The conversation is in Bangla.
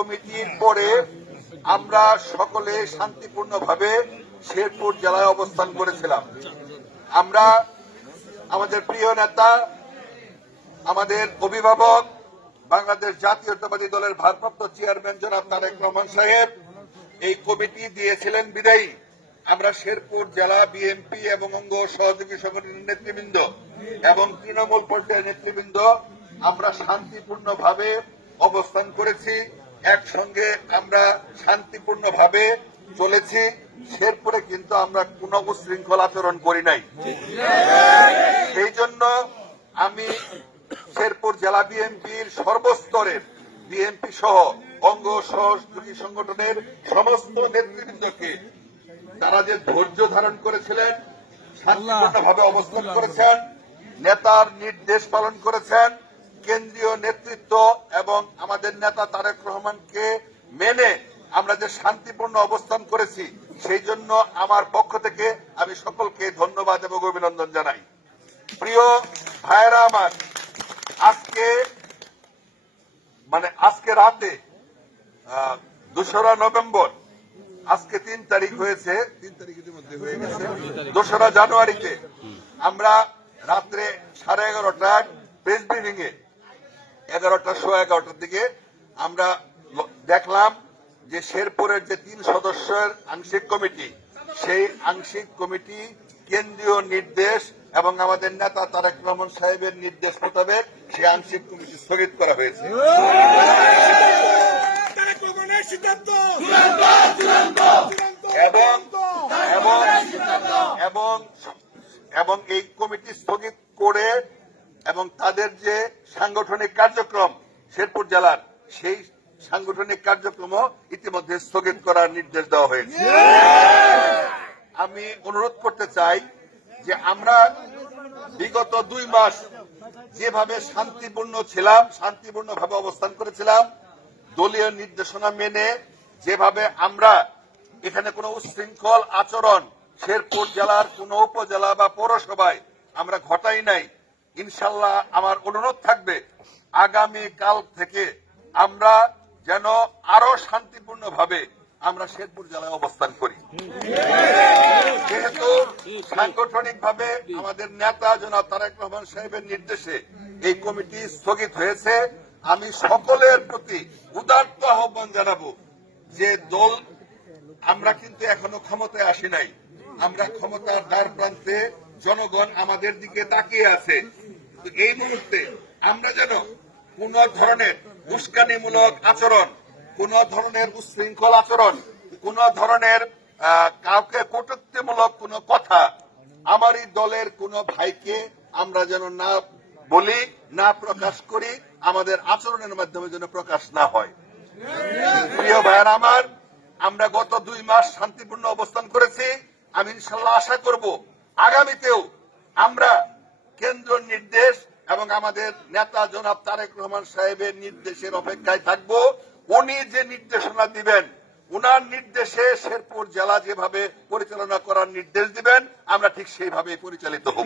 কমিটির পরে আমরা সকলে শান্তিপূর্ণভাবে শেরপুর জেলায় অবস্থান করেছিলাম। আমরা আমাদের প্রিয় নেতা, আমাদের অভিভাবক, বাংলাদেশ জাতীয়তাবাদী দলের ভারপ্রাপ্ত চেয়ারম্যান জনাব তারেক রহমান সাহেব এই কমিটি দিয়েছিলেন বিদায়ী। আমরা শেরপুর জেলা বিএনপি এবং অঙ্গ সহযোগী সংগঠনের নেতৃবৃন্দ এবং তৃণমূল পর্যায়ের নেতৃবৃন্দ আমরা শান্তিপূর্ণভাবে অবস্থান করেছি। একসঙ্গে আমরা শান্তিপূর্ণভাবে চলেছি। শেরপুরে কিন্তু আমরা কোনো উচ্ছৃঙ্খল আচরণ করি নাই। সেই জন্য আমি শেরপুর জেলা বিএনপির সর্বস্তরের বিএনপি সহ অঙ্গ সহযোগী সংগঠনের সমস্ত নেতৃবৃন্দকে তারা যে ধৈর্য ধারণ করেছিলেন, শান্তিপূর্ণভাবে অবস্থান করেছেন, নেতার নির্দেশ পালন করেছেন, কেন্দ্রীয় নেতৃত্ব এবং আমাদের নেতা তারেক রহমানকে মেনে আমরা যে শান্তিপূর্ণ অবস্থান করেছি, সেই জন্য আমার পক্ষ থেকে আমি সকলকে ধন্যবাদ এবং অভিনন্দন জানাই। প্রিয় ভাইয়েরা আমার, আজকে রাতে 2রা নভেম্বর, আজকে 3 তারিখ হয়েছে, 3 তারিখ ইতিমধ্যে হয়ে গেছে, 2রা জানুয়ারিতে আমরা রাত্রে 11:30টায় প্রেস ব্রিফিং এ 11টার দিকে আমরা দেখলাম যে শেরপুরের যে 3 সদস্যের আংশিক কমিটি, সেই আংশিক কমিটি কেন্দ্রীয় নির্দেশ এবং আমাদের নেতা তারেক রহমান সাহেবের নির্দেশ মোতাবেক সেই আংশিক কমিটি স্থগিত করা হয়েছে এবং এই কমিটি স্থগিত করে এবং তাদের যে সাংগঠনিক কার্যক্রম শেরপুর জেলার, সেই সাংগঠনিক কার্যক্রমও ইতিমধ্যে স্থগিত করার নির্দেশ দেওয়া হয়েছে। আমি অনুরোধ করতে চাই যে আমরা বিগত 2 মাস যেভাবে শান্তিপূর্ণ ছিলাম, শান্তিপূর্ণভাবে অবস্থান করেছিলাম, দলীয় নির্দেশনা মেনে যেভাবে আমরা এখানে কোনো উচ্ছৃঙ্খল আচরণ শেরপুর জেলার কোন উপজেলা বা পৌরসভায় আমরা ঘটাই নাই। ইনশাল্লাহ আমার অনুরোধ থাকবে আগামী কাল থেকে আমরা যেন আরো শান্তিপূর্ণভাবে আমরা শেরপুর জেলায় অবস্থান করি। যেহেতু সাংগঠনিকভাবে আমাদের নেতা জনাব তারেক রহমান সাহেবের নির্দেশে এই কমিটি স্থগিত হয়েছে, আমি সকলের প্রতি উদাত্ত আহ্বান জানাবো যে দল, আমরা কিন্তু এখনো ক্ষমতায় আসি নাই, আমরা ক্ষমতার দ্বার প্রান্তে, জনগণ আমাদের দিকে তাকিয়ে আছে। এই মুহূর্তে আমরা যেন কোন ধরনের উস্কানিমূলক আচরণ, কোন ধরনের উচ্ছৃঙ্খল আচরণ, কোন ধরনের কাউকে কটূক্তিমূলক কোন কথা আমারই দলের কোন ভাইকে আমরা যেন না বলি, না প্রকাশ করি, আমাদের আচরণের মাধ্যমে যেন প্রকাশ না হয়। প্রিয় ভাইয়েরা আমার, আমরা গত 2 মাস শান্তিপূর্ণ অবস্থান করেছি। আমি ইনশাল্লাহ আশা করব আগামীতেও আমরা কেন্দ্র নির্দেশ এবং আমাদের নেতা জনাব তারেক রহমান সাহেবের নির্দেশের অপেক্ষায় থাকব। উনি যে নির্দেশনা দিবেন, উনার নির্দেশে শেরপুর জেলা যেভাবে পরিচালনা করার নির্দেশ দিবেন, আমরা ঠিক সেইভাবে পরিচালিত হব।